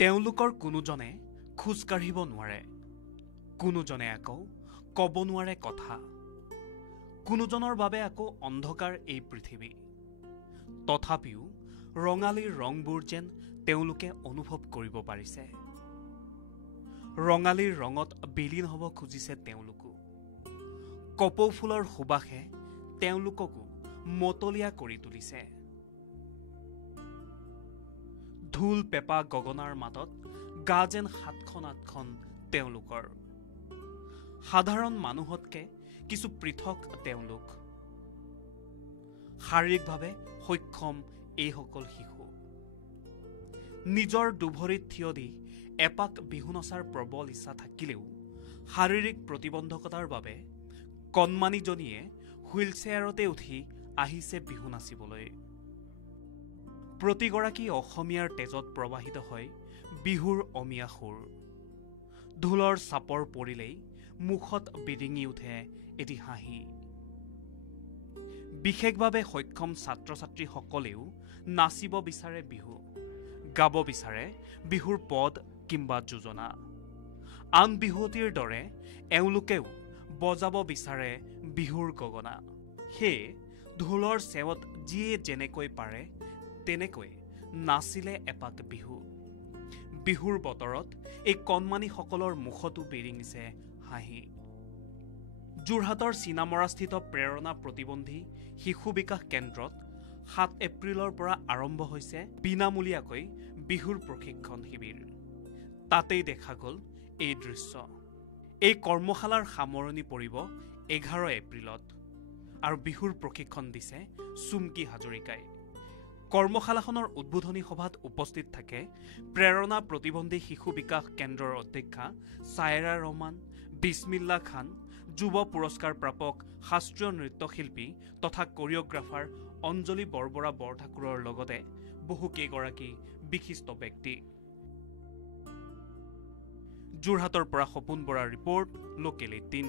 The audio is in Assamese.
তেওঁলোকৰ কোনোজনে খোজ কাঢ়িব নোৱাৰে, কোনোজনে আকৌ ক'ব নোৱাৰে কথা, কোনোজনৰ বাবে আকৌ অন্ধকাৰ এই পৃথিৱী। তথাপিও ৰঙালীৰ ৰংবোৰ যেন তেওঁলোকে অনুভৱ কৰিব পাৰিছে। ৰঙালীৰ ৰঙত বিলীন হ'ব খুজিছে তেওঁলোকো। কপৌ ফুলৰ সুবাসে তেওঁলোককো মতলীয়া কৰি তুলিছে। ঢোল পেঁপা গগনাৰ মাজত গা যেন সাতখন আঠখন তেওঁলোকৰ। সাধাৰণ মানুহতকে কিছু পৃথক তেওঁলোক। শাৰীৰিকভাৱে সক্ষম এইসকল শিশু। নিজৰ দুভৰিত থিয় দি এপাক বিহু নচাৰ প্ৰবল ইচ্ছা থাকিলেও শাৰীৰিক প্ৰতিবন্ধকতাৰ বাবে কণমানিজনীয়ে হুইলচেয়াৰতে উঠি আহিছে বিহু নাচিবলৈ। প্ৰতিগৰাকী অসমীয়াৰ তেজত প্ৰবাহিত হয় বিহুৰ অমিয়া সুৰ। ঢোলৰ চাপৰ পৰিলেই মুখত বিৰিঙি উঠে এটি হাঁহি। বিশেষভাৱে সক্ষম ছাত্ৰ ছাত্ৰীসকলেও নাচিব বিচাৰে বিহু, গাব বিচাৰে বিহুৰ পদ কিম্বা যোজনা। আন বিহুৱতীৰ দৰে এওঁলোকেও বজাব বিচাৰে বিহুৰ গগনা। সেয়ে ঢোলৰ চেৱত যিয়ে যেনেকৈ পাৰে তেনেকৈ নাচিলে এপাক বিহু। বিহুৰ বতৰত এই কণমানিসকলৰ মুখতো বিৰিঙিছে হাঁহি। যোৰহাটৰ চীনামৰাস্থিত প্ৰেৰণা প্ৰতিবন্ধী শিশু বিকাশ কেন্দ্ৰত ৭ এপ্ৰিলৰ পৰা আৰম্ভ হৈছে বিনামূলীয়াকৈ বিহুৰ প্ৰশিক্ষণ শিবিৰ। তাতেই দেখা গ'ল এই দৃশ্য। এই কৰ্মশালাৰ সামৰণি পৰিব ১১ এপ্ৰিলত আৰু বিহুৰ প্ৰশিক্ষণ দিছে চুমকি হাজৰিকাই। কৰ্মশালাখনৰ উদ্বোধনী সভাত উপস্থিত থাকে প্ৰেৰণা প্ৰতিবন্ধী শিশু বিকাশ কেন্দ্ৰৰ অধ্যক্ষা ছায়েৰা ৰহমান, বিছমিল্লা খান, যুৱ পুৰস্কাৰ প্ৰাপক শাস্ত্ৰীয় নৃত্যশিল্পী তথা কোৰিঅগ্ৰাফাৰ অঞ্জলি বৰবৰা বৰঠাকুৰৰ লগতে বহুকেইগৰাকী বিশিষ্ট ব্যক্তি। যোৰহাটৰ পৰা সপোন বৰাৰ ৰিপৰ্ট, লোকেল ১৮।